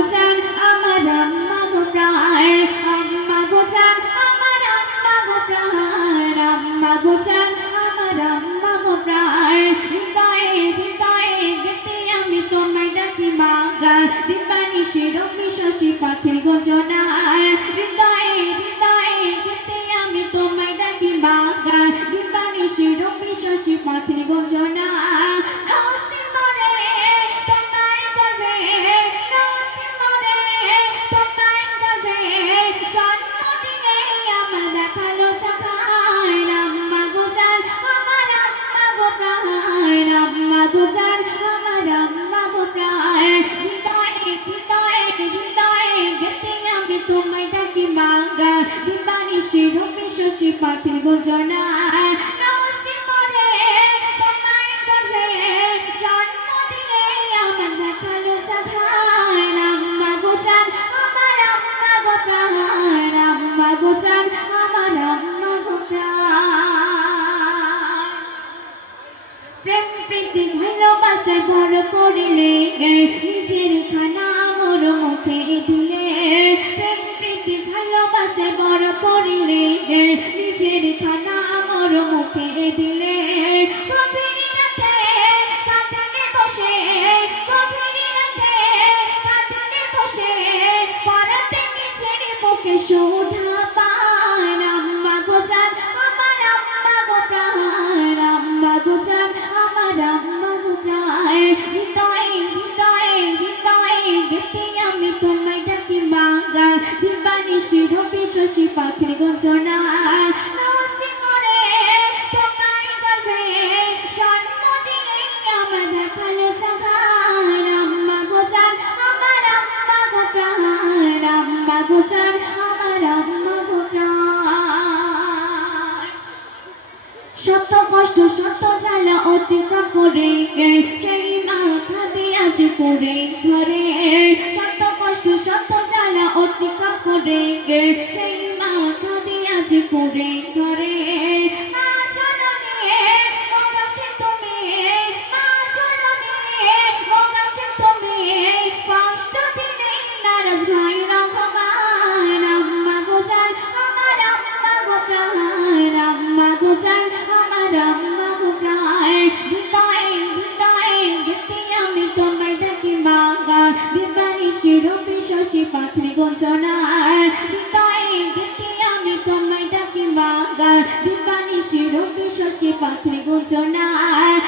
গোজান আমার আম্মা গো প্রায়, আম্মা গোজান আমার আম্মা গো প্রায়, আম্মা গোজান আমার আম্মা গো প্রায়। হৃদয়ে হৃদয়ে গেতে আমি তোমায় ডাকি মা গো, দিবানিশি রবি শশী পাখির গর্জনায়। হৃদয়ে হৃদয়ে গেতে আমি তোমায় ডাকি মা গো, দিবানিশি রবি শশী পাখির গর্জনায়। পাখির গর্জনা নসি মরে তোমার গর্ভে জন্ম দিয়ে আমার দেখালো সাখায়। আম্মা গোজান আমার আম্মা গো প্রাণ, আম্মা গোজান আমার আম্মা গো প্রাণ। প্রেম প্রীতি ভালোবাসায় বড় করিলে নিজের খানা মোর মুখে দিলে। প্রেম প্রীতি ভালোবাসায় বড় করিলে নিজের খানা মোর মুখে দিলে। গভীর রাতে কাঁদনে বসে, গভীর রাতে কাঁদনে বসে পরাতে নিজের মুখে সুধা পায়। আম্মা গোজান আমার আম্মা গো প্রাণ, আম্মা গোজান আমার আম্মা গো প্রায়। হৃদয়ে হৃদয়ে হৃদয়ে গেতে আমি তোমায় ডাকি মা গো, দিবানিশি রবি শশী পাখির গর্জনা নসি মরে তোমার গর্ভে জন্ম দিয়ে আমার দেখালো সাখায়। আম্মা গোজান আমার আম্মা গো প্রাণ, আম্মা গোজান আমার আম্মা গো প্রাণ। শত কষ্ট শত জ্বালা অতিক্রম করে সেই মা খাদে আজ পড়ে ঘরে। শত কষ্ট শত জ্বালা অতিক্রম করে সেই মা খাদে আজ পড়ে ঘরে। মা জননী মগাসে তুমি, মা জননী মগাসে তুমি কষ্ট দিলে নারাজ হয় রহমান। আম্মা গোজান আমার আম্মা গো প্রাণ, আম্মা গোজান আমার আম্মা গো প্রায়। হৃদয়ে হৃদয়ে গেতে আমি তোমায় ডাকি মা গো, দিবানিশি রবি শশী পাখির গর্জনায়। হৃদয়ে গেতে আমি তোমায় ডাকি মা গো, দিবানিশি রবি শশী পাখির গর্জনায়।